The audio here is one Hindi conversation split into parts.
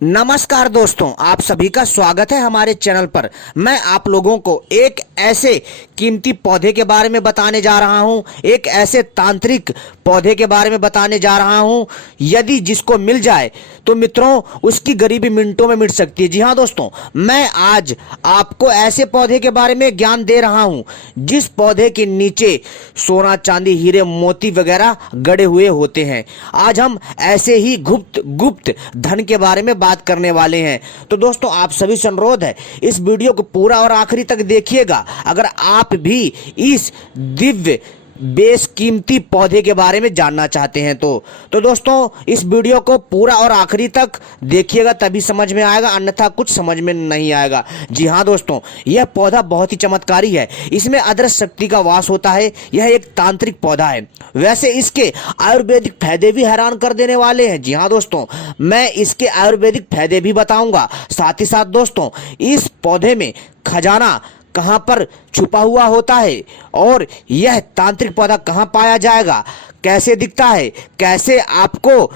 नमस्कार दोस्तों, आप सभी का स्वागत है हमारे चैनल पर। मैं आप लोगों को एक ऐसे कीमती पौधे के बारे में बताने जा रहा हूं, एक ऐसे तांत्रिक पौधे के बारे में बताने जा रहा हूं, यदि जिसको मिल जाए तो मित्रों उसकी गरीबी मिनटों में मिट सकती है। जी हां दोस्तों, मैं आज आपको ऐसे पौधे के बारे में ज्ञान दे रहा हूं जिस पौधे के नीचे सोना, चांदी, हीरे, मोती वगैरह गड़े हुए होते हैं। आज हम ऐसे ही गुप्त धन के बारे में बात करने वाले हैं। तो दोस्तों, आप सभी से अनुरोध है, इस वीडियो को पूरा और आखिरी तक देखिएगा। अगर आप भी इस दिव्य बेशकीमती पौधे के बारे में जानना चाहते हैं तो दोस्तों इस वीडियो को पूरा और आखिरी तक देखिएगा, तभी समझ में आएगा, अन्यथा कुछ समझ में नहीं आएगा। जी हाँ दोस्तों, यह पौधा बहुत ही चमत्कारी है। इसमें अदृश्य शक्ति का वास होता है। यह एक तांत्रिक पौधा है। वैसे इसके आयुर्वेदिक फायदे भी हैरान कर देने वाले हैं। जी हाँ दोस्तों, मैं इसके आयुर्वेदिक फायदे भी बताऊंगा। साथ ही साथ दोस्तों, इस पौधे में खजाना कहां पर छुपा हुआ होता है और यह तांत्रिक पौधा कहां पाया जाएगा, कैसे दिखता है, कैसे आपको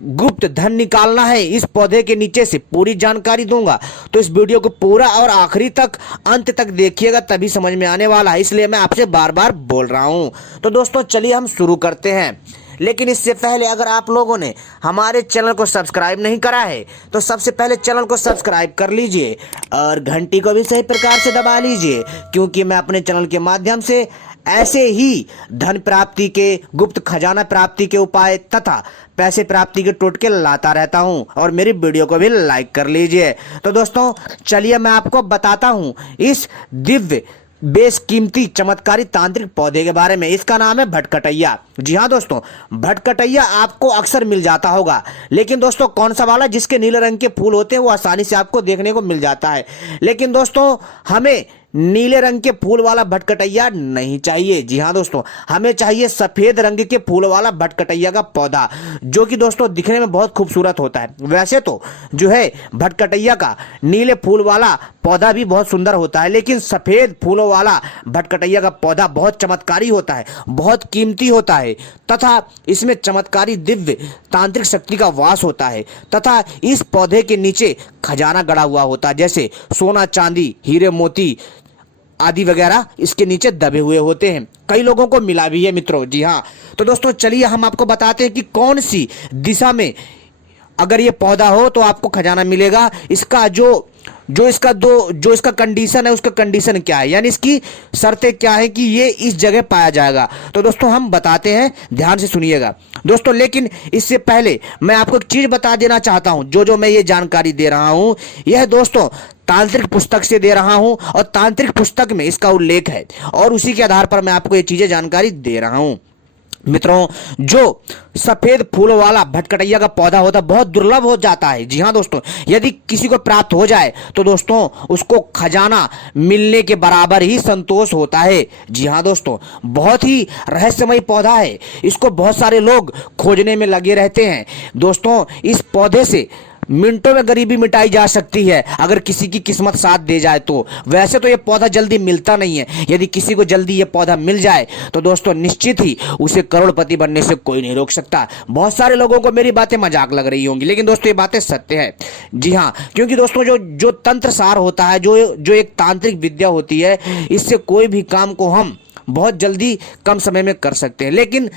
गुप्त धन निकालना है इस पौधे के नीचे से, पूरी जानकारी दूंगा। तो इस वीडियो को पूरा और आखिरी तक, अंत तक देखिएगा, तभी समझ में आने वाला है। इसलिए मैं आपसे बार बार बोल रहा हूं। तो दोस्तों चलिए हम शुरू करते हैं। लेकिन इससे पहले अगर आप लोगों ने हमारे चैनल को सब्सक्राइब नहीं करा है तो सबसे पहले चैनल को सब्सक्राइब कर लीजिए और घंटी को भी सही प्रकार से दबा लीजिए, क्योंकि मैं अपने चैनल के माध्यम से ऐसे ही धन प्राप्ति के, गुप्त खजाना प्राप्ति के उपाय तथा पैसे प्राप्ति के टोटके लाता रहता हूं। और मेरी वीडियो को भी लाइक कर लीजिए। तो दोस्तों चलिए मैं आपको बताता हूं इस दिव्य बेशकीमती चमत्कारी तांत्रिक पौधे के बारे में। इसका नाम है भटकटैया। जी हाँ दोस्तों, भटकटैया आपको अक्सर मिल जाता होगा, लेकिन दोस्तों कौन सा वाला जिसके नीले रंग के फूल होते हैं वो आसानी से आपको देखने को मिल जाता है। लेकिन दोस्तों हमें नीले रंग के फूल वाला भटकटैया नहीं चाहिए। जी हाँ दोस्तों, हमें चाहिए सफेद रंग के फूल वाला भटकटैया का पौधा, जो कि दोस्तों दिखने में बहुत खूबसूरत होता है। वैसे तो जो है भटकटैया का नीले फूल वाला पौधा भी बहुत सुंदर होता है, लेकिन सफेद फूलों वाला भटकटैया का पौधा बहुत चमत्कारी होता है, बहुत कीमती होता है तथा इसमें चमत्कारी दिव्य तांत्रिक शक्ति का वास होता है तथा इस पौधे के नीचे खजाना गड़ा हुआ होता है, जैसे सोना, चांदी, हीरे, मोती आदि वगैरह इसके नीचे दबे हुए होते हैं। कई लोगों को मिला भी है मित्रों। जी हाँ, तो दोस्तों चलिए हम आपको बताते हैं कि कौन सी दिशा में अगर ये पौधा हो तो आपको खजाना मिलेगा। इसका जो इसका कंडीशन है, उसका कंडीशन क्या है, यानी इसकी शर्तें क्या है कि ये इस जगह पाया जाएगा। तो दोस्तों हम बताते हैं, ध्यान से सुनिएगा दोस्तों। लेकिन इससे पहले मैं आपको एक चीज बता देना चाहता हूं। जो मैं ये जानकारी दे रहा हूं, यह दोस्तों तांत्रिक पुस्तक से दे रहा हूं और तांत्रिक पुस्तक में इसका उल्लेख है और उसी के आधार पर मैं आपको ये चीजें जानकारी दे रहा हूं। मित्रों, जो सफेद फूलों वाला भटकटैया का पौधा होता है बहुत दुर्लभ हो जाता है। जी हाँ दोस्तों, यदि किसी को प्राप्त हो जाए तो दोस्तों उसको खजाना मिलने के बराबर ही संतोष होता है। जी हाँ दोस्तों, बहुत ही रहस्यमय पौधा है। इसको बहुत सारे लोग खोजने में लगे रहते हैं। दोस्तों इस पौधे से मिनटों में गरीबी मिटाई जा सकती है अगर किसी की किस्मत साथ दे जाए तो। वैसे तो ये पौधा जल्दी मिलता नहीं है। यदि किसी को जल्दी ये पौधा मिल जाए तो दोस्तों निश्चित ही उसे करोड़पति बनने से कोई नहीं रोक सकता। बहुत सारे लोगों को मेरी बातें मजाक लग रही होंगी, लेकिन दोस्तों ये बातें सत्य है। जी हाँ, क्योंकि दोस्तों जो तंत्र सार होता है, जो एक तांत्रिक विद्या होती है, इससे कोई भी काम को हम बहुत जल्दी कम समय में कर सकते हैं। लेकिन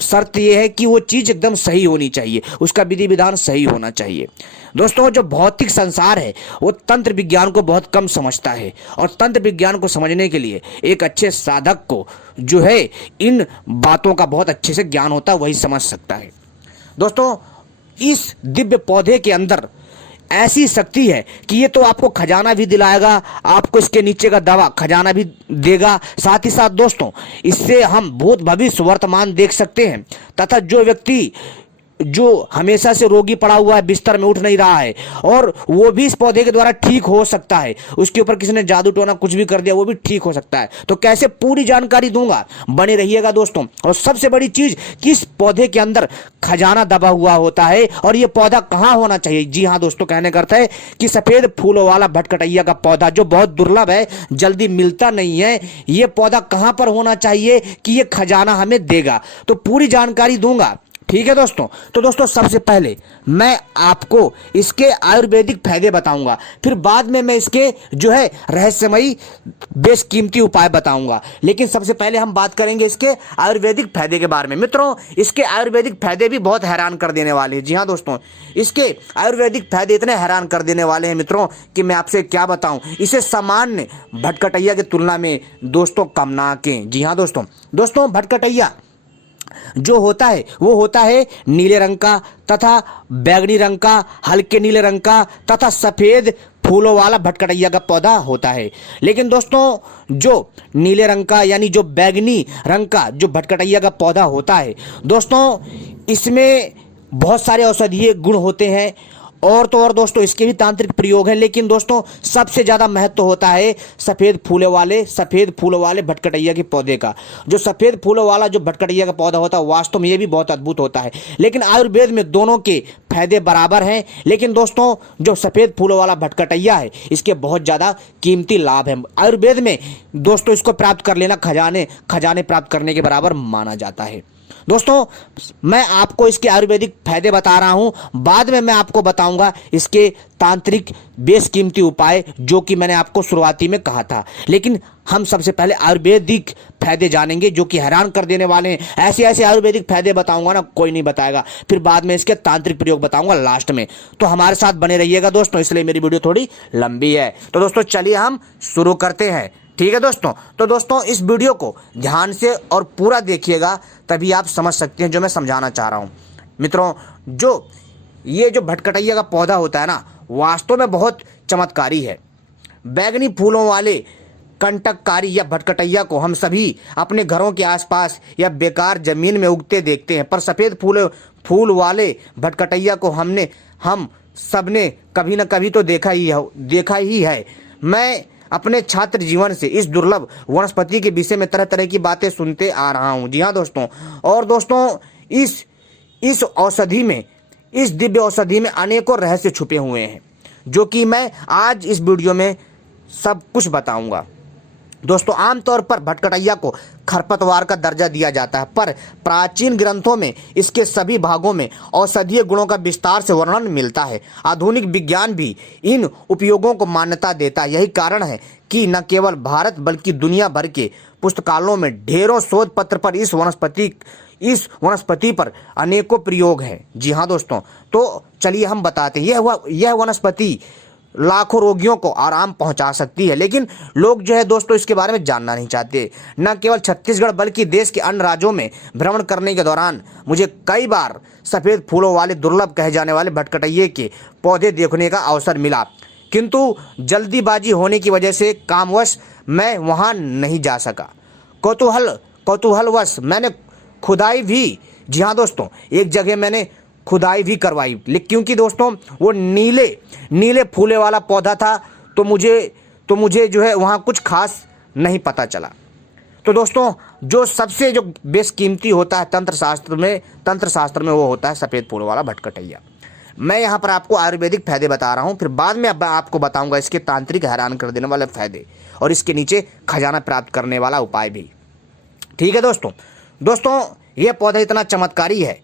शर्त यह है कि वो चीज एकदम सही होनी चाहिए, उसका विधि विधान सही होना चाहिए। दोस्तों जो भौतिक संसार है वो तंत्र विज्ञान को बहुत कम समझता है और तंत्र विज्ञान को समझने के लिए एक अच्छे साधक को जो है इन बातों का बहुत अच्छे से ज्ञान होता है, वही समझ सकता है। दोस्तों इस दिव्य पौधे के अंदर ऐसी शक्ति है कि ये तो आपको खजाना भी दिलाएगा, आपको इसके नीचे का दवा खजाना भी देगा। साथ ही साथ दोस्तों इससे हम भूत भविष्य वर्तमान देख सकते हैं तथा जो व्यक्ति जो हमेशा से रोगी पड़ा हुआ है, बिस्तर में उठ नहीं रहा है, और वो भी इस पौधे के द्वारा ठीक हो सकता है। उसके ऊपर किसी ने जादू टोना कुछ भी कर दिया, वो भी ठीक हो सकता है। तो कैसे, पूरी जानकारी दूंगा, बने रहिएगा दोस्तों। और सबसे बड़ी चीज कि इस पौधे के अंदर खजाना दबा हुआ होता है और ये पौधा कहां होना चाहिए। जी हाँ दोस्तों, कहने का अर्थ है कि सफेद फूलों वाला भटकटैया का पौधा जो बहुत दुर्लभ है, जल्दी मिलता नहीं है, ये पौधा कहां पर होना चाहिए कि ये खजाना हमें देगा। तो पूरी जानकारी दूंगा। ठीक है दोस्तों। तो दोस्तों सबसे पहले मैं आपको इसके आयुर्वेदिक फायदे बताऊंगा, फिर बाद में मैं इसके जो है रहस्यमयी बेशकीमती उपाय बताऊंगा। लेकिन सबसे पहले हम बात करेंगे इसके आयुर्वेदिक फायदे के बारे में। मित्रों, इसके आयुर्वेदिक फायदे भी बहुत हैरान कर देने वाले हैं। जी हाँ दोस्तों, इसके आयुर्वेदिक फायदे इतने हैरान कर देने वाले हैं मित्रों कि मैं आपसे क्या बताऊं। इसे सामान्य भटकटैया की तुलना में दोस्तों कम ना आंकें। जी हाँ दोस्तों भटकटैया जो होता है वो होता है नीले रंग का तथा बैगनी रंग का, हल्के नीले रंग का तथा सफेद फूलों वाला भटकटैया का पौधा होता है। लेकिन दोस्तों जो नीले रंग का यानी जो बैगनी रंग का जो भटकटैया का पौधा होता है दोस्तों, इसमें बहुत सारे औषधीय गुण होते हैं और तो और दोस्तों इसके भी तांत्रिक प्रयोग हैं। लेकिन दोस्तों सबसे ज़्यादा महत्व होता है सफ़ेद फूलों वाले भटकटैया के पौधे का। जो सफ़ेद फूलों वाला जो भटकटैया का पौधा होता है वास्तव में ये भी बहुत अद्भुत होता है। लेकिन आयुर्वेद में दोनों के फायदे बराबर हैं। लेकिन दोस्तों जो सफ़ेद फूलों वाला भटकटैया है इसके बहुत ज़्यादा कीमती लाभ हैं। आयुर्वेद में दोस्तों इसको प्राप्त कर लेना खजाने प्राप्त करने के बराबर माना जाता है। दोस्तों मैं आपको इसके आयुर्वेदिक फायदे बता रहा हूं, बाद में मैं आपको बताऊंगा इसके तांत्रिक बेशकीमती उपाय जो कि मैंने आपको शुरुआती में कहा था। लेकिन हम सबसे पहले आयुर्वेदिक फायदे जानेंगे जो कि हैरान कर देने वाले हैं। ऐसे ऐसे आयुर्वेदिक फायदे बताऊंगा ना कोई नहीं बताएगा। फिर बाद में इसके तांत्रिक प्रयोग बताऊंगा लास्ट में। तो हमारे साथ बने रहिएगा दोस्तों, इसलिए मेरी वीडियो थोड़ी लंबी है। तो दोस्तों चलिए हम शुरू करते हैं। ठीक है दोस्तों। तो दोस्तों इस वीडियो को ध्यान से और पूरा देखिएगा, तभी आप समझ सकते हैं जो मैं समझाना चाह रहा हूं। मित्रों ये जो भटकटैया का पौधा होता है ना वास्तव में बहुत चमत्कारी है। बैगनी फूलों वाले कंटककारी या भटकटैया को हम सभी अपने घरों के आसपास या बेकार जमीन में उगते देखते हैं, पर सफ़ेद फूल वाले भटकटैया को हम सबने कभी ना कभी तो देखा ही है। मैं अपने छात्र जीवन से इस दुर्लभ वनस्पति के विषय में तरह तरह की बातें सुनते आ रहा हूं। जी हाँ दोस्तों। और दोस्तों इस दिव्य औषधि में अनेकों रहस्य छुपे हुए हैं जो कि मैं आज इस वीडियो में सब कुछ बताऊंगा। दोस्तों आमतौर पर भटकटैया को खरपतवार का दर्जा दिया जाता है, पर प्राचीन ग्रंथों में इसके सभी भागों में औषधीय गुणों का विस्तार से वर्णन मिलता है। आधुनिक विज्ञान भी इन उपयोगों को मान्यता देता है। यही कारण है कि न केवल भारत बल्कि दुनिया भर के पुस्तकालयों में ढेरों शोध पत्र पर इस वनस्पति पर अनेकों प्रयोग हैं। जी हाँ दोस्तों। तो चलिए हम बताते हैं। यह वनस्पति लाखों रोगियों को आराम पहुंचा सकती है, लेकिन लोग जो है दोस्तों इसके बारे में जानना नहीं चाहते। न केवल छत्तीसगढ़ बल्कि देश के अन्य राज्यों में भ्रमण करने के दौरान मुझे कई बार सफ़ेद फूलों वाले दुर्लभ कहे जाने वाले भटकटैये के पौधे देखने का अवसर मिला, किंतु जल्दीबाजी होने की वजह से कामवश मैं वहां नहीं जा सका। कौतूहलवश मैंने खुदाई भी, जी हाँ दोस्तों, एक जगह मैंने खुदाई भी करवाई, क्योंकि दोस्तों वो नीले फूले वाला पौधा था, तो मुझे जो है वहाँ कुछ खास नहीं पता चला। तो दोस्तों जो सबसे जो बेशकीमती होता है तंत्र शास्त्र में वो होता है सफ़ेद फूलों वाला भटकटैया। मैं यहाँ पर आपको आयुर्वेदिक फायदे बता रहा हूँ, फिर बाद में आपको बताऊँगा इसके तांत्रिक हैरान कर देने वाले फायदे और इसके नीचे खजाना प्राप्त करने वाला उपाय भी। ठीक है दोस्तों यह पौधा इतना चमत्कारी है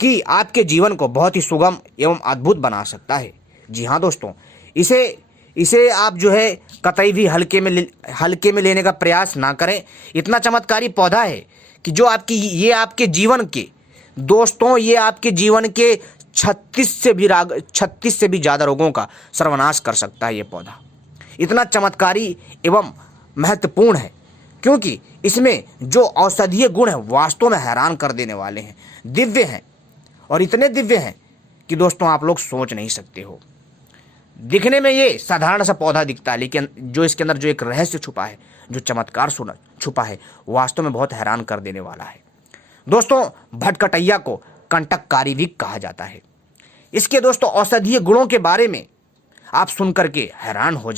कि आपके जीवन को बहुत ही सुगम एवं अद्भुत बना सकता है। जी हाँ दोस्तों, इसे आप जो है कतई भी हल्के में लेने का प्रयास ना करें। इतना चमत्कारी पौधा है कि जो ये आपके जीवन के 36 से भी ज़्यादा रोगों का सर्वनाश कर सकता है। ये पौधा इतना चमत्कारी एवं महत्वपूर्ण है क्योंकि इसमें जो औषधीय गुण है वास्तव में हैरान कर देने वाले हैं, दिव्य हैं और इतने दिव्य हैं कि दोस्तों आप लोग सोच नहीं सकते हो। दिखने में ये साधारण सा पौधा दिखता है, लेकिन जो इसके अंदर जो एक रहस्य छुपा है, जो चमत्कार छुपा है, वास्तव में बहुत हैरान कर देने वाला है। दोस्तों भटकटैया को कंटककारी भी कहा जाता है। इसके दोस्तों औषधीय गुणों के बारे में आप सुन करके हैरान हो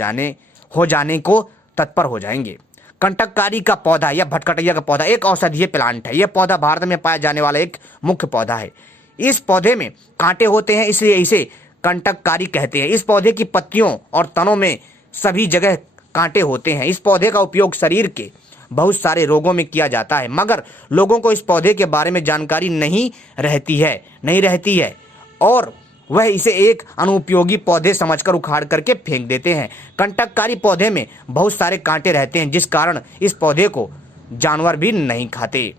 जाने को तत्पर हो जाएंगे। कंटककारी का पौधा या भटकटैया का पौधा एक औषधीय प्लांट है। यह पौधा भारत में पाया जाने वाला एक मुख्य पौधा है। इस पौधे में कांटे होते हैं, इसलिए इसे कंटककारी कहते हैं। इस पौधे की पत्तियों और तनों में सभी जगह कांटे होते हैं। इस पौधे का उपयोग शरीर के बहुत सारे रोगों में किया जाता है, मगर लोगों को इस पौधे के बारे में जानकारी नहीं रहती है और वह इसे एक अनुपयोगी पौधे समझकर उखाड़ करके फेंक देते हैं। कंटककारी पौधे में बहुत सारे कांटे रहते हैं, जिस कारण इस पौधे को जानवर भी नहीं खाते।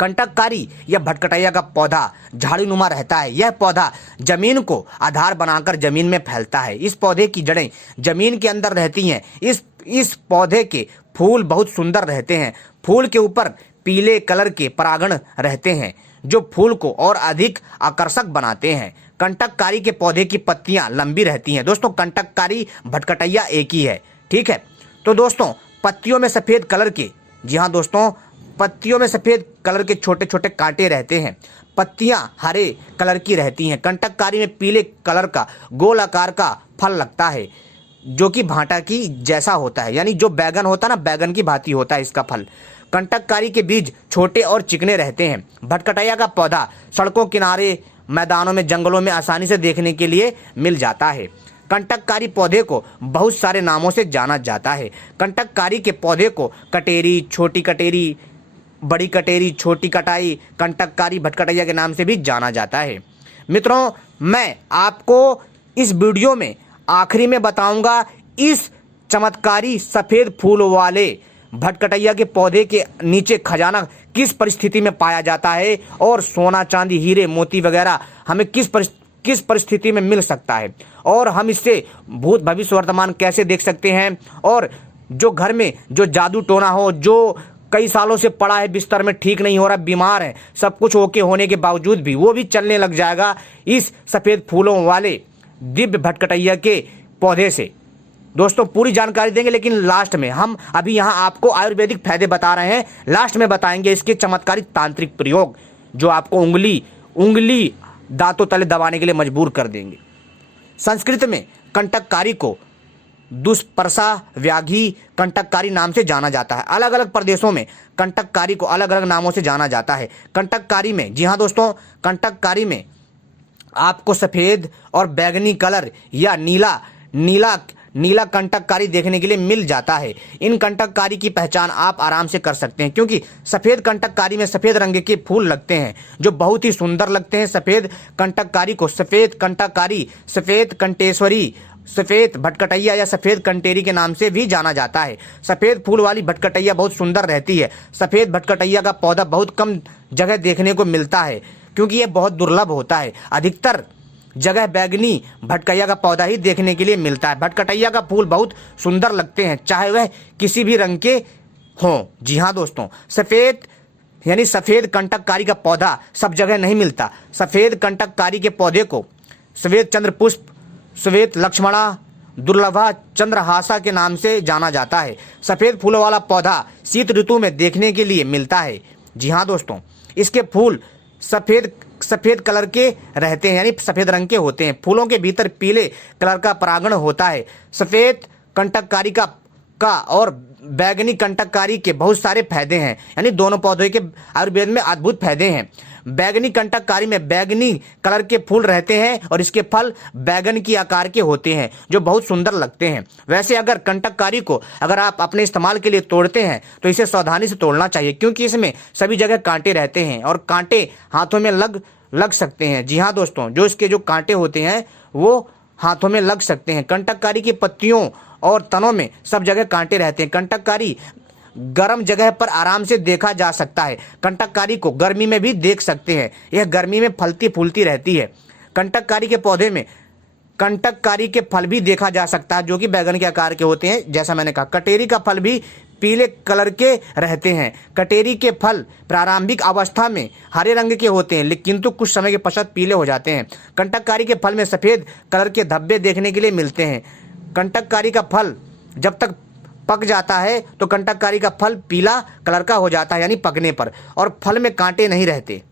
कंटककारी या भटकटैया का पौधा झाड़ीनुमा रहता है। यह पौधा जमीन को आधार बनाकर जमीन में फैलता है। इस पौधे की जड़ें जमीन के अंदर रहती हैं। इस पौधे के फूल बहुत सुंदर रहते हैं। फूल के ऊपर पीले कलर के परागण रहते हैं, जो फूल को और अधिक आकर्षक बनाते हैं। कंटककारी के पौधे की पत्तियां लंबी रहती हैं। दोस्तों, कंटककारी भटकटैया एक ही है, ठीक है। तो दोस्तों, पत्तियों में सफ़ेद कलर के, जी हाँ दोस्तों, पत्तियों में सफ़ेद कलर के छोटे छोटे कांटे रहते हैं। पत्तियां हरे कलर की रहती हैं। कंटककारी में पीले कलर का गोल आकार का फल लगता है, जो कि भांटा की जैसा होता है, यानी जो बैगन होता है ना, बैगन की भांति होता है इसका फल। कंटककारी के बीज छोटे और चिकने रहते हैं। भटकटैया का पौधा सड़कों किनारे, मैदानों में, जंगलों में आसानी से देखने के लिए मिल जाता है। कंटककारी पौधे को बहुत सारे नामों से जाना जाता है। कंटककारी के पौधे को कटेरी, छोटी कटेरी, बड़ी कटेरी, छोटी कटाई, कंटककारी भटकटैया के नाम से भी जाना जाता है। मित्रों, मैं आपको इस वीडियो में आखिरी में बताऊंगा इस चमत्कारी सफ़ेद फूल वाले भटकटैया के पौधे के नीचे खजाना किस परिस्थिति में पाया जाता है और सोना, चांदी, हीरे, मोती वगैरह हमें किस परिस्थिति में मिल सकता है, और हम इससे भूत, भविष्य, वर्तमान कैसे देख सकते हैं। और जो घर में जो जादू टोना हो, जो कई सालों से पड़ा है बिस्तर में, ठीक नहीं हो रहा, बीमार है, सब कुछ ओके होने के बावजूद भी वो भी चलने लग जाएगा इस सफ़ेद फूलों वाले दिव्य भटकटैया के पौधे से। दोस्तों, पूरी जानकारी देंगे, लेकिन लास्ट में हम अभी यहाँ आपको आयुर्वेदिक फायदे बता रहे हैं। लास्ट में बताएंगे इसके चमत्कारी तांत्रिक प्रयोग, जो आपको उंगली दांतों तले दबाने के लिए मजबूर कर देंगे। संस्कृत में कंटककारी को दुष्पर्शा व्याघ्री कंटककारी नाम से जाना जाता है। अलग अलग प्रदेशों में कंटककारी को अलग अलग नामों से जाना जाता है। कंटककारी में, जी हाँ दोस्तों, कंटककारी में आपको सफ़ेद और बैगनी कलर या नीला कंटककारी देखने के लिए मिल जाता है। इन कंटककारी की पहचान आप आराम से कर सकते हैं, क्योंकि सफ़ेद कंटककारी में सफ़ेद रंग के फूल लगते हैं, जो बहुत ही सुंदर लगते हैं। सफ़ेद कंटककारी को सफ़ेद कंटककारी, सफ़ेद कंटेश्वरी, सफ़ेद भटकटैया या सफ़ेद कंटेरी के नाम से भी जाना जाता है। सफ़ेद फूल वाली भटकटैया बहुत सुंदर रहती है। सफ़ेद भटकटैया का पौधा बहुत कम जगह देखने को मिलता है, क्योंकि यह बहुत दुर्लभ होता है। अधिकतर जगह बैगनी भटकैया का पौधा ही देखने के लिए मिलता है। भटकटैया का फूल बहुत सुंदर लगते हैं, चाहे वह किसी भी रंग के हों। जी हाँ दोस्तों, सफ़ेद कंटककारी का पौधा सब जगह नहीं मिलता। सफ़ेद कंटककारी के पौधे को श्वेत चंद्रपुष्प, श्वेत लक्ष्मणा, दुर्लभा चंद्रहासा के नाम से जाना जाता है। सफ़ेद फूलों वाला पौधा शीत ऋतु में देखने के लिए मिलता है। जी हाँ दोस्तों, इसके फूल सफ़ेद कलर के रहते हैं, यानी सफ़ेद रंग के होते हैं। फूलों के भीतर पीले कलर का परागण होता है। सफ़ेद कंटककारी का और बैगनी कंटककारी के बहुत सारे फायदे हैं, यानी दोनों पौधों के आयुर्वेद में अद्भुत फायदे हैं। बैगनी कंटककारी में बैगनी कलर के फूल रहते हैं और इसके फल बैगन की आकार के होते हैं, जो बहुत सुंदर लगते हैं। वैसे अगर कंटककारी को अगर आप अपने इस्तेमाल के लिए तोड़ते हैं तो इसे सावधानी से तोड़ना चाहिए, क्योंकि इसमें सभी जगह कांटे रहते हैं और कांटे हाथों में लग सकते हैं। जी हाँ दोस्तों, जो इसके जो कांटे होते हैं वो हाथों में लग सकते हैं। कंटककारी की पत्तियों और तनों में सब जगह कांटे रहते हैं। कंटककारी गर्म जगह पर आराम से देखा जा सकता है। कंटककारी को गर्मी में भी देख सकते हैं, यह गर्मी में फलती फूलती रहती है। कंटककारी के पौधे में कंटककारी के फल भी देखा जा सकता है, जो कि बैगन के आकार के होते हैं। जैसा मैंने कहा, कटेरी का फल भी पीले कलर के रहते हैं। कटेरी के फल प्रारंभिक अवस्था में हरे रंग के होते हैं, किंतु कुछ समय के पश्चात पीले हो जाते हैं। कंटककारी के फल में सफ़ेद कलर के धब्बे देखने के लिए मिलते हैं। कंटककारी का फल जब तक पक जाता है तो कंटककारी का फल पीला कलर का हो जाता है, यानी पकने पर, और फल में कांटे नहीं रहते।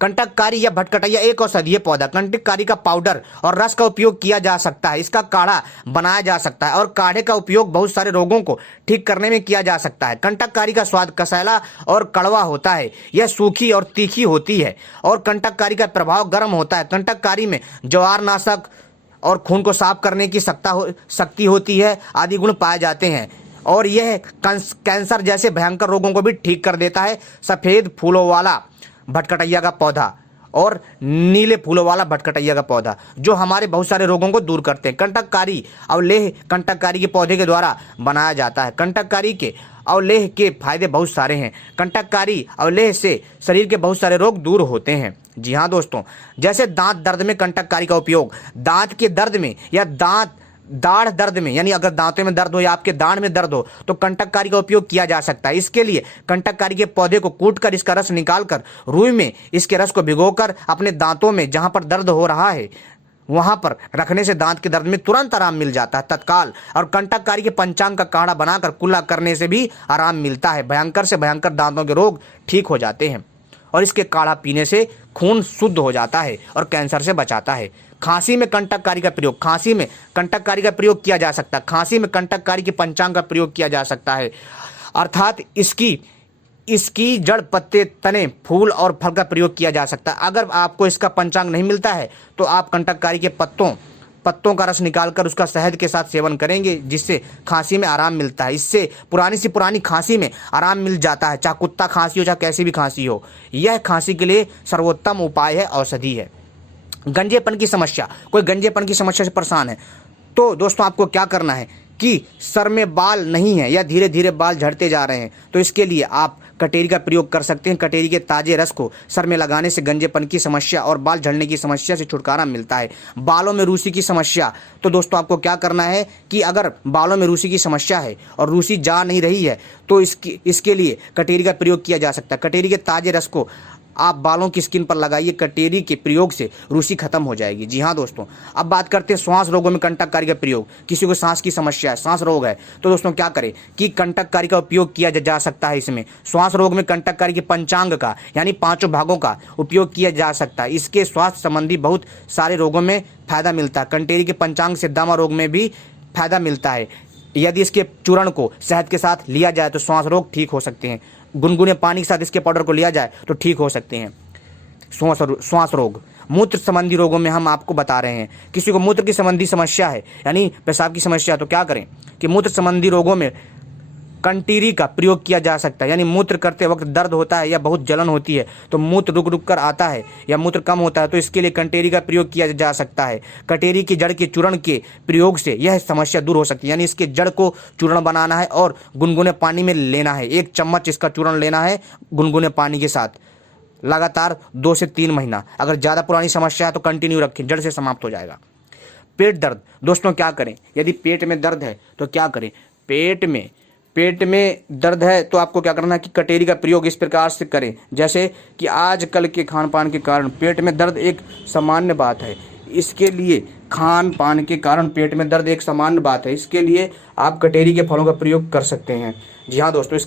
कंटककारी या भटकटैया एक औषधीय पौधा। कंटककारी का पाउडर और रस का उपयोग किया जा सकता है। इसका काढ़ा बनाया जा सकता है और काढ़े का उपयोग बहुत सारे रोगों को ठीक करने में किया जा सकता है। कंटककारी का स्वाद कसैला और कड़वा होता है। यह सूखी और तीखी होती है और कंटककारी का प्रभाव गर्म होता है। कंटककारी में जवारनाशक और खून को साफ करने की शक्ति होती है आदि गुण पाए जाते हैं। और यह कैंसर जैसे भयंकर रोगों को भी ठीक कर देता है। सफ़ेद फूलों वाला भटकटैया का पौधा और नीले फूलों वाला भटकटैया का पौधा जो हमारे बहुत सारे रोगों को दूर करते हैं। कंटककारी अवलेह कंटककारी के पौधे के द्वारा बनाया जाता है। कंटककारी के अवलेह के फायदे बहुत सारे हैं। कंटककारी अवलेह से शरीर के बहुत सारे रोग दूर होते हैं। जी हाँ दोस्तों, जैसे दांत दर्द में कंटककारी का उपयोग, दांत के दर्द में या दाढ़ दर्द में, यानी अगर दांतों में दर्द हो या आपके दाढ़ में दर्द हो तो कंटककारी का उपयोग किया जा सकता है। इसके लिए कंटककारी के पौधे को कूटकर इसका रस निकालकर रुई में इसके रस को भिगोकर अपने दांतों में जहां पर दर्द हो रहा है वहां पर रखने से दांत के दर्द में तुरंत आराम मिल जाता है तत्काल। और कंटककारी के पंचांग का काढ़ा बनाकर कुल्ला करने से भी आराम मिलता है। भयंकर से भयंकर दांतों के रोग ठीक हो जाते हैं और इसके काढ़ा पीने से खून शुद्ध हो जाता है और कैंसर से बचाता है। खांसी में कंटककारी का प्रयोग, खांसी में कंटककारी का प्रयोग किया जा सकता है। खांसी में कंटककारी के पंचांग का प्रयोग किया जा सकता है, अर्थात इसकी जड़, पत्ते, तने, फूल और फल का प्रयोग किया जा सकता है। अगर आपको इसका पंचांग नहीं मिलता है तो आप कंटककारी के पत्तों का रस निकालकर उसका शहद के साथ सेवन करेंगे, जिससे खांसी में आराम मिलता है। इससे पुरानी सी पुरानी खांसी में आराम मिल जाता है, चाहे कुत्ता खांसी हो चाहे कैसी भी खांसी हो। यह खांसी के लिए सर्वोत्तम उपाय है, औषधि है। गंजेपन की समस्या, कोई गंजेपन की समस्या से परेशान है तो दोस्तों आपको क्या करना है कि सर में बाल नहीं है या धीरे धीरे बाल झड़ते जा रहे हैं तो इसके लिए आप कटेरी का प्रयोग कर सकते हैं। कटेरी के ताजे रस को सर में लगाने से गंजेपन की समस्या और बाल झड़ने की समस्या से छुटकारा मिलता है। बालों में रूसी की समस्या, तो दोस्तों आपको क्या करना है कि अगर बालों में रूसी की समस्या है और रूसी जा नहीं रही है तो इसके लिए कटेरी का प्रयोग किया जा सकता है। कटेरी के ताजे रस को आप बालों की स्किन पर लगाइए, कटेरी के प्रयोग से रूसी खत्म हो जाएगी। जी हाँ दोस्तों, अब बात करते हैं श्वास रोगों में कंटककारी का प्रयोग। किसी को सांस की समस्या है, सांस रोग है, तो दोस्तों क्या करें कि कंटककारी का उपयोग किया जा सकता है। इसमें श्वास रोग में कंटककारी के पंचांग का यानी 5 भागों का उपयोग किया जा सकता है। इसके स्वास्थ्य संबंधी बहुत सारे रोगों में फायदा मिलता है। कंटेरी के पंचांग से दमा रोग में भी फायदा मिलता है। यदि इसके चूर्ण को शहद के साथ लिया जाए तो श्वास रोग ठीक हो सकते हैं। गुनगुने पानी के साथ इसके पाउडर को लिया जाए तो ठीक हो सकते हैं श्वास रोग। मूत्र संबंधी रोगों में हम आपको बता रहे हैं, किसी को मूत्र की संबंधी समस्या है यानी पेशाब की समस्या, तो क्या करें कि मूत्र संबंधी रोगों में कंटीरी का प्रयोग किया जा सकता है। यानी मूत्र करते वक्त दर्द होता है या बहुत जलन होती है तो मूत्र रुक रुक कर आता है या मूत्र कम होता है तो इसके लिए कंटेरी का प्रयोग किया जा सकता है। कटेरी की जड़ के चूर्ण के प्रयोग से यह समस्या दूर हो सकती है। यानी इसके जड़ को चूर्ण बनाना है और गुनगुने पानी में लेना है। 1 चम्मच इसका चूर्ण लेना है गुनगुने पानी के साथ, लगातार 2 से 3 महीना। अगर ज़्यादा पुरानी समस्या है तो कंटिन्यू रखें, जड़ से समाप्त हो जाएगा। पेट दर्द, दोस्तों क्या करें यदि पेट में दर्द है तो क्या करें। पेट में दर्द है तो आपको क्या करना है कि कटेरी का प्रयोग इस प्रकार से करें, जैसे कि आजकल के खान पान के कारण पेट में दर्द एक सामान्य बात है। इसके लिए खान पान के कारण पेट में दर्द एक सामान्य बात है, इसके लिए आप कटेरी के फलों का प्रयोग कर सकते हैं। जी हाँ दोस्तों,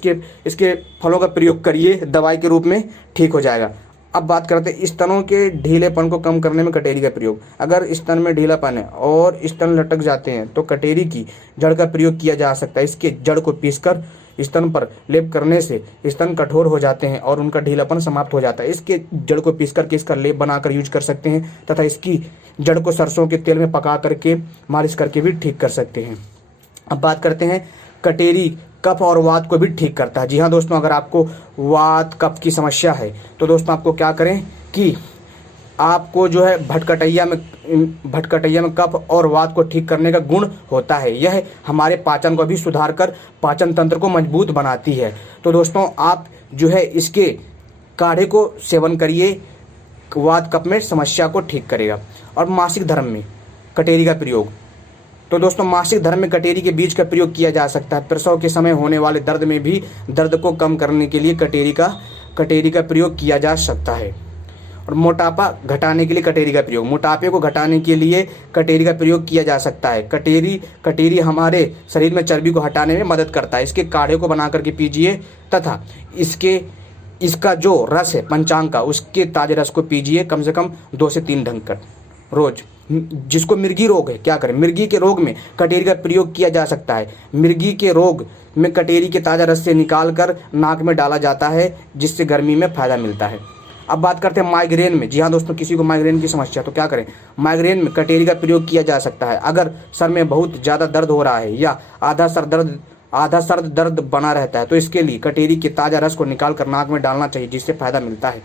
इसके फलों का प्रयोग करिए, दवाई के रूप में ठीक हो जाएगा। अब बात करते हैं स्तनों के ढीलेपन को कम करने में कटेरी का प्रयोग। अगर स्तन में ढीलापन है और स्तन लटक जाते हैं तो कटेरी की जड़ का प्रयोग किया जा सकता है। इसके जड़ को पीसकर स्तन पर लेप करने से स्तन कठोर हो जाते हैं और उनका ढीलापन समाप्त हो जाता है। इसके जड़ को पीस करके इसका लेप बनाकर यूज कर सकते हैं तथा इसकी जड़ को सरसों के तेल में पका करके मालिश करके भी ठीक कर सकते हैं। अब बात करते हैं कटेरी कफ और वात को भी ठीक करता है। जी हाँ दोस्तों, अगर आपको वात कफ की समस्या है तो दोस्तों आपको क्या करें कि आपको जो है भटकटैया में कफ और वात को ठीक करने का गुण होता है। यह हमारे पाचन को भी सुधार कर पाचन तंत्र को मजबूत बनाती है। तो दोस्तों आप जो है इसके काढ़े को सेवन करिए, वात कफ में समस्या को ठीक करेगा। और मासिक धर्म में कटेरी का प्रयोग, तो दोस्तों मासिक धर्म में कटेरी के बीज का प्रयोग किया जा सकता है। प्रसव के समय होने वाले दर्द में भी दर्द को कम करने के लिए कटेरी का प्रयोग किया जा सकता है। और मोटापा घटाने के लिए कटेरी का प्रयोग, मोटापे को घटाने के लिए कटेरी का प्रयोग किया जा सकता है। कटेरी हमारे शरीर में चर्बी को हटाने में मदद करता है। इसके काढ़े को बना करके पीजिए तथा इसका जो रस है पंचांग का, उसके ताजे रस को पीजिए कम से कम 2 से 3 ढंग रोज। जिसको मिर्गी रोग है क्या करें, मिर्गी के रोग में कटेरी का प्रयोग किया जा सकता है। मिर्गी के रोग में कटेरी के ताज़ा रस से निकाल कर नाक में डाला जाता है, जिससे गर्मी में फायदा मिलता है। अब बात करते हैं माइग्रेन में। जी हाँ दोस्तों, किसी को माइग्रेन की समस्या तो क्या करें, माइग्रेन में कटेरी का प्रयोग किया जा सकता है। अगर सर में बहुत ज़्यादा दर्द हो रहा है या आधा सर दर्द आधा सर दर्द बना रहता है, तो इसके लिए कटेरी के ताज़ा रस को निकाल कर नाक में डालना चाहिए, जिससे फायदा मिलता है।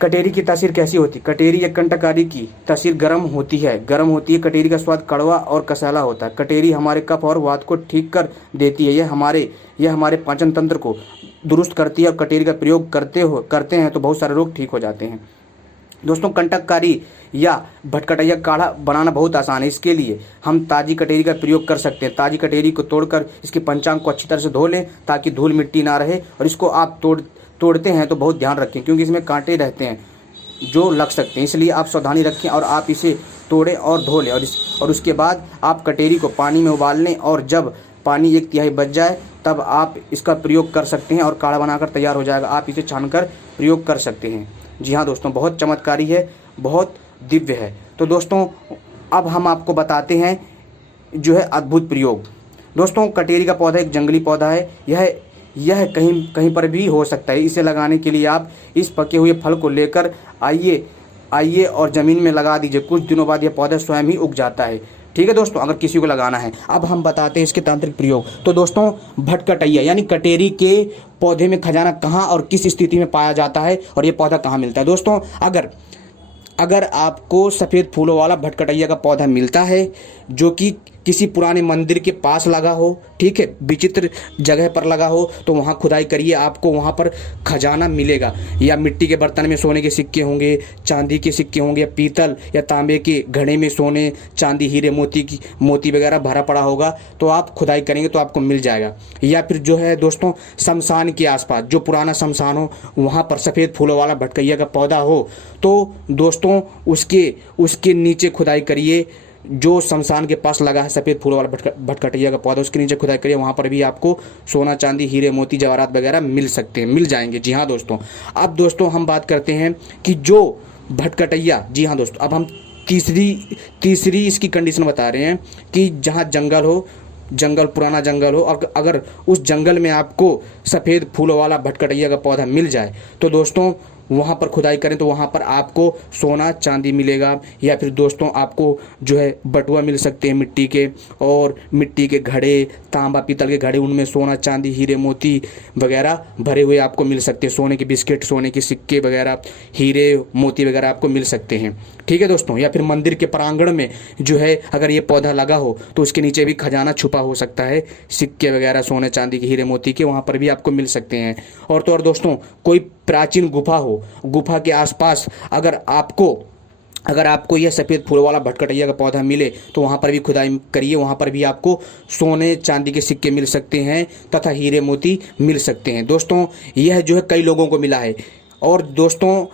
कटेरी की तासीर कैसी होती है? कटेरी या कंटकारी की तासीर गर्म होती है। कटेरी का स्वाद कड़वा और कसैला होता है। कटेरी हमारे कफ और वात को ठीक कर देती है। यह हमारे पाचन तंत्र को दुरुस्त करती है, और कटेरी का प्रयोग करते हैं तो बहुत सारे रोग ठीक हो जाते हैं। दोस्तों, कंटककारी या भटकटैया काढ़ा बनाना बहुत आसान है। इसके लिए हम ताज़ी कटेरी का प्रयोग कर सकते हैं। ताज़ी कटेरी को तोड़कर इसके पंचांग को अच्छी तरह से धो लें, ताकि धूल मिट्टी ना रहे। और इसको आप तोड़ते हैं तो बहुत ध्यान रखें, क्योंकि इसमें कांटे रहते हैं जो लग सकते हैं, इसलिए आप सावधानी रखें और आप इसे तोड़ें और धो लें। और उसके बाद आप कटेरी को पानी में उबाल लें, और जब पानी 1/3 बच जाए तब आप इसका प्रयोग कर सकते हैं और काढ़ा बनाकर तैयार हो जाएगा। आप इसे छानकर प्रयोग कर सकते हैं। जी हाँ दोस्तों, बहुत चमत्कारी है, बहुत दिव्य है। तो दोस्तों, अब हम आपको बताते हैं जो है अद्भुत प्रयोग। दोस्तों, कटेरी का पौधा एक जंगली पौधा है। यह कहीं पर भी हो सकता है। इसे लगाने के लिए आप इस पके हुए फल को लेकर आइए और ज़मीन में लगा दीजिए। कुछ दिनों बाद यह पौधा स्वयं ही उग जाता है। ठीक है दोस्तों, अगर किसी को लगाना है। अब हम बताते हैं इसके तांत्रिक प्रयोग। तो दोस्तों, भटकटैया यानी कटेरी के पौधे में खजाना कहाँ और किस स्थिति में पाया जाता है, और ये पौधा कहाँ मिलता है? दोस्तों, अगर आपको सफ़ेद फूलों वाला भटकटैया का पौधा मिलता है, जो कि किसी पुराने मंदिर के पास लगा हो, ठीक है, विचित्र जगह पर लगा हो, तो वहाँ खुदाई करिए, आपको वहाँ पर खजाना मिलेगा। या मिट्टी के बर्तन में सोने के सिक्के होंगे, चांदी के सिक्के होंगे, या पीतल या तांबे के घड़े में सोने, चांदी, हीरे, मोती वगैरह भरा पड़ा होगा, तो आप खुदाई करेंगे तो आपको मिल जाएगा। या फिर जो है दोस्तों, शमशान के आसपास जो पुराना शमशान हो, वहाँ पर सफ़ेद फूलों वाला भटकैया का पौधा हो, तो दोस्तों उसके नीचे खुदाई करिए। जो शमशान के पास लगा है सफ़ेद फूलों वाला भटकटैया का पौधा, उसके नीचे खुदाई करिए, वहाँ पर भी आपको सोना, चांदी, हीरे, मोती, जवाहरात वगैरह मिल जाएंगे। जी हाँ दोस्तों, अब दोस्तों हम बात करते हैं कि जो भटकटैया, जी हाँ दोस्तों, अब हम तीसरी इसकी कंडीशन बता रहे हैं कि जहाँ जंगल हो, पुराना जंगल हो, अगर उस जंगल में आपको सफ़ेद फूलों वाला भटकटैया का पौधा मिल जाए, तो दोस्तों वहाँ पर खुदाई करें तो वहाँ पर आपको सोना, चांदी मिलेगा। या फिर दोस्तों आपको जो है बटुआ मिल सकते हैं मिट्टी के, और मिट्टी के घड़े, तांबा, पीतल के घड़े, उनमें सोना, चांदी, हीरे, मोती वगैरह भरे हुए आपको मिल सकते हैं। सोने के बिस्किट, सोने के सिक्के वगैरह, हीरे, मोती वगैरह आपको मिल सकते हैं। ठीक है दोस्तों, या फिर मंदिर के प्रांगण में जो है अगर ये पौधा लगा हो, तो उसके नीचे भी खजाना छुपा हो सकता है, सिक्के वगैरह सोने, चांदी के, हीरे, मोती के, वहाँ पर भी आपको मिल सकते हैं। और तो और दोस्तों, कोई प्राचीन गुफा हो, गुफा के आसपास अगर आपको यह सफ़ेद फूल वाला भटकटैया का पौधा मिले, तो वहाँ पर भी खुदाई करिए, वहाँ पर भी आपको सोने, चांदी के सिक्के मिल सकते हैं तथा हीरे, मोती मिल सकते हैं। दोस्तों, यह जो है कई लोगों को मिला है। और दोस्तों,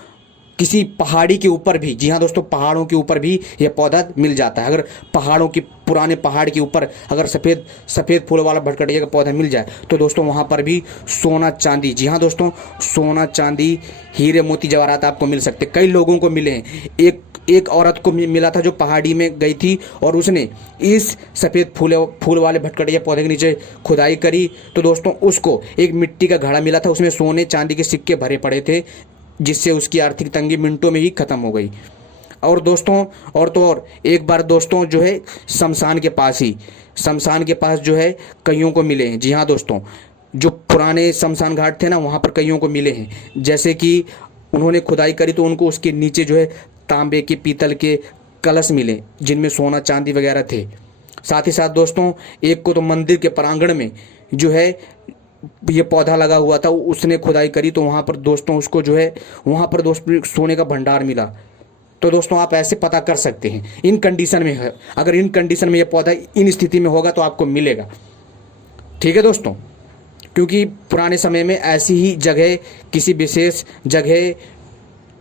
किसी पहाड़ी के ऊपर भी, जी हाँ दोस्तों, पहाड़ों के ऊपर भी यह पौधा मिल जाता है। अगर पहाड़ों की, पुराने पहाड़ के ऊपर अगर सफ़ेद फूल वाला भटकटैया का पौधा मिल जाए, तो दोस्तों वहाँ पर भी सोना, चांदी, जी हाँ दोस्तों, सोना, चांदी, हीरे, मोती, जवाहरात आपको मिल सकते। कई लोगों को मिले हैं। एक औरत को मिला था जो पहाड़ी में गई थी, और उसने इस सफ़ेद फूल वाले भटकटैया पौधे के नीचे खुदाई करी, तो दोस्तों उसको एक मिट्टी का घड़ा मिला था, उसमें सोने, चांदी के सिक्के भरे पड़े थे, जिससे उसकी आर्थिक तंगी मिनटों में ही ख़त्म हो गई। और दोस्तों, और एक बार दोस्तों जो है शमशान के पास जो है कईयों को मिले हैं। जी हाँ दोस्तों, जो पुराने शमशान घाट थे ना, वहाँ पर कईयों को मिले हैं। जैसे कि उन्होंने खुदाई करी तो उनको उसके नीचे जो है तांबे के, पीतल के कलश मिले, जिनमें सोना, चांदी वगैरह थे। साथ ही साथ दोस्तों, एक को तो मंदिर के प्रांगण में जो है ये पौधा लगा हुआ था, उसने खुदाई करी तो वहाँ पर दोस्तों उसको जो है वहाँ पर दोस्तों सोने का भंडार मिला। तो दोस्तों आप ऐसे पता कर सकते हैं इन कंडीशन में है। अगर इन कंडीशन में ये पौधा इन स्थिति में होगा तो आपको मिलेगा। ठीक है दोस्तों, क्योंकि पुराने समय में ऐसी ही जगह, किसी विशेष जगह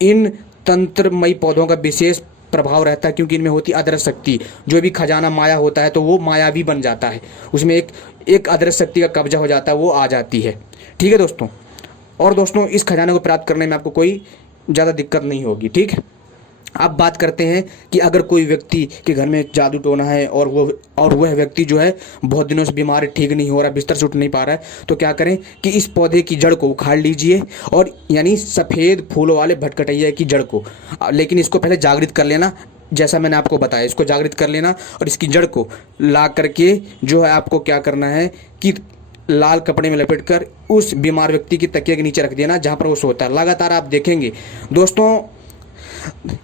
इन तंत्रमयी पौधों का विशेष प्रभाव रहता है, क्योंकि इनमें होती अदृश्य शक्ति। जो भी खजाना माया होता है तो वो मायावी बन जाता है, उसमें एक अदृश्य शक्ति का कब्जा हो जाता है, वो आ जाती है। ठीक है दोस्तों, और दोस्तों इस खजाने को प्राप्त करने में आपको कोई ज़्यादा दिक्कत नहीं होगी। ठीक है, अब बात करते हैं कि अगर कोई व्यक्ति के घर में जादू टोना है और वह व्यक्ति जो है बहुत दिनों से बीमार है, ठीक नहीं हो रहा, बिस्तर से उठ नहीं पा रहा है, तो क्या करें कि इस पौधे की जड़ को उखाड़ लीजिए, और यानी सफ़ेद फूलों वाले भटकटैया की जड़ को, लेकिन इसको पहले जागृत कर लेना, जैसा मैंने आपको बताया, इसको जागृत कर लेना और इसकी जड़ को ला करके जो है आपको क्या करना है कि लाल कपड़े में लपेटकर उस बीमार व्यक्ति की तकिए के नीचे रख देना जहाँ पर वो सोता है। लगातार आप देखेंगे दोस्तों,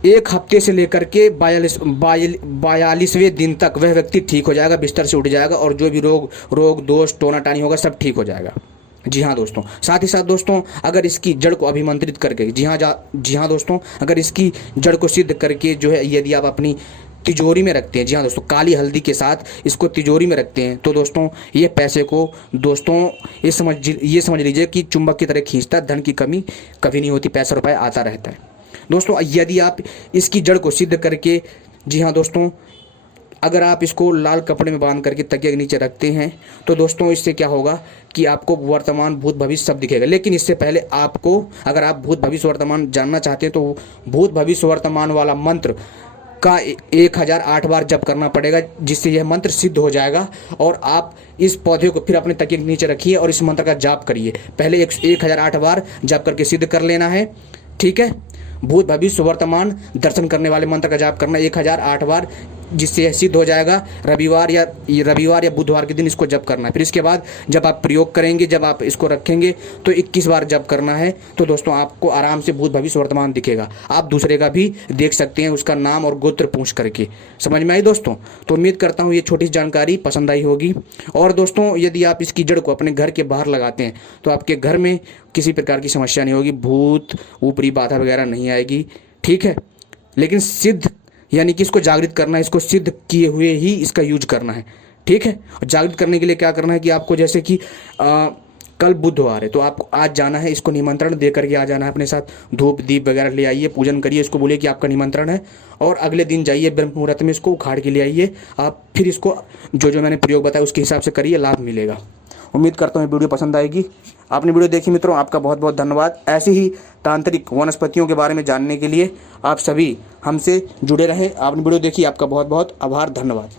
1 हफ्ते से लेकर के 42वें दिन तक वह व्यक्ति ठीक हो जाएगा, बिस्तर से उठ जाएगा और जो भी रोग दोष टोना टानी होगा सब ठीक हो जाएगा। जी हाँ दोस्तों, साथ ही साथ दोस्तों अगर इसकी जड़ को अभिमंत्रित करके, जी हाँ दोस्तों, अगर इसकी जड़ को सिद्ध करके जो है यदि आप अपनी तिजोरी में रखते हैं, जी हाँ दोस्तों, काली हल्दी के साथ इसको तिजोरी में रखते हैं, तो दोस्तों ये पैसे को दोस्तों ये समझ लीजिए कि चुंबक की तरह खींचता है। धन की कमी कभी नहीं होती, पैसा रुपया आता रहता है। दोस्तों यदि आप इसकी जड़ को सिद्ध करके, जी हाँ दोस्तों, अगर आप इसको लाल कपड़े में बांध करके तकिए के नीचे रखते हैं तो दोस्तों इससे क्या होगा कि आपको वर्तमान भूत भविष्य सब दिखेगा। लेकिन इससे पहले आपको, अगर आप भूत भविष्य वर्तमान जानना चाहते हैं तो भूत भविष्य वर्तमान वाला मंत्र का 1008 बार जप करना पड़ेगा, जिससे यह मंत्र सिद्ध हो जाएगा। और आप इस पौधे को फिर अपने तकिए के नीचे रखिए और इस मंत्र का जाप करिए। पहले 1008 बार जप करके सिद्ध कर लेना है, ठीक है। भूत भविष्य वर्तमान दर्शन करने वाले मंत्र का जाप करना 1008 बार, जिससे यह सिद्ध हो जाएगा। रविवार या बुधवार के दिन इसको जप करना है। फिर इसके बाद जब आप प्रयोग करेंगे, जब आप इसको रखेंगे तो 21 बार जप करना है। तो दोस्तों आपको आराम से भूत भविष्य वर्तमान दिखेगा। आप दूसरे का भी देख सकते हैं, उसका नाम और गोत्र पूछ करके। समझ में आई दोस्तों? तो उम्मीद करता हूँ ये छोटी सी जानकारी पसंद आई होगी। और दोस्तों यदि आप इसकी जड़ को अपने घर के बाहर लगाते हैं तो आपके घर में किसी प्रकार की समस्या नहीं होगी, भूत ऊपरी बाधा वगैरह नहीं आएगी, ठीक है। लेकिन सिद्ध यानी कि इसको जागृत करना है, इसको सिद्ध किए हुए ही इसका यूज करना है, ठीक है। और जागृत करने के लिए क्या करना है कि आपको, जैसे कि कल बुधवार है तो आपको आज जाना है, इसको निमंत्रण दे करके आ जाना है अपने साथ। धूप दीप वगैरह ले आइए, पूजन करिए, इसको बोलिए कि आपका निमंत्रण है। और अगले दिन जाइए ब्रह्म मुहूर्त में इसको उखाड़ के ले आइए। आप फिर इसको जो मैंने प्रयोग बताया उसके हिसाब से करिए, लाभ मिलेगा। उम्मीद करता हूँ वीडियो पसंद आएगी। आपने वीडियो देखी मित्रों, आपका बहुत बहुत धन्यवाद। ऐसे ही तांत्रिक वनस्पतियों के बारे में जानने के लिए आप सभी हमसे जुड़े रहें। आपने वीडियो देखी, आपका बहुत बहुत आभार, धन्यवाद।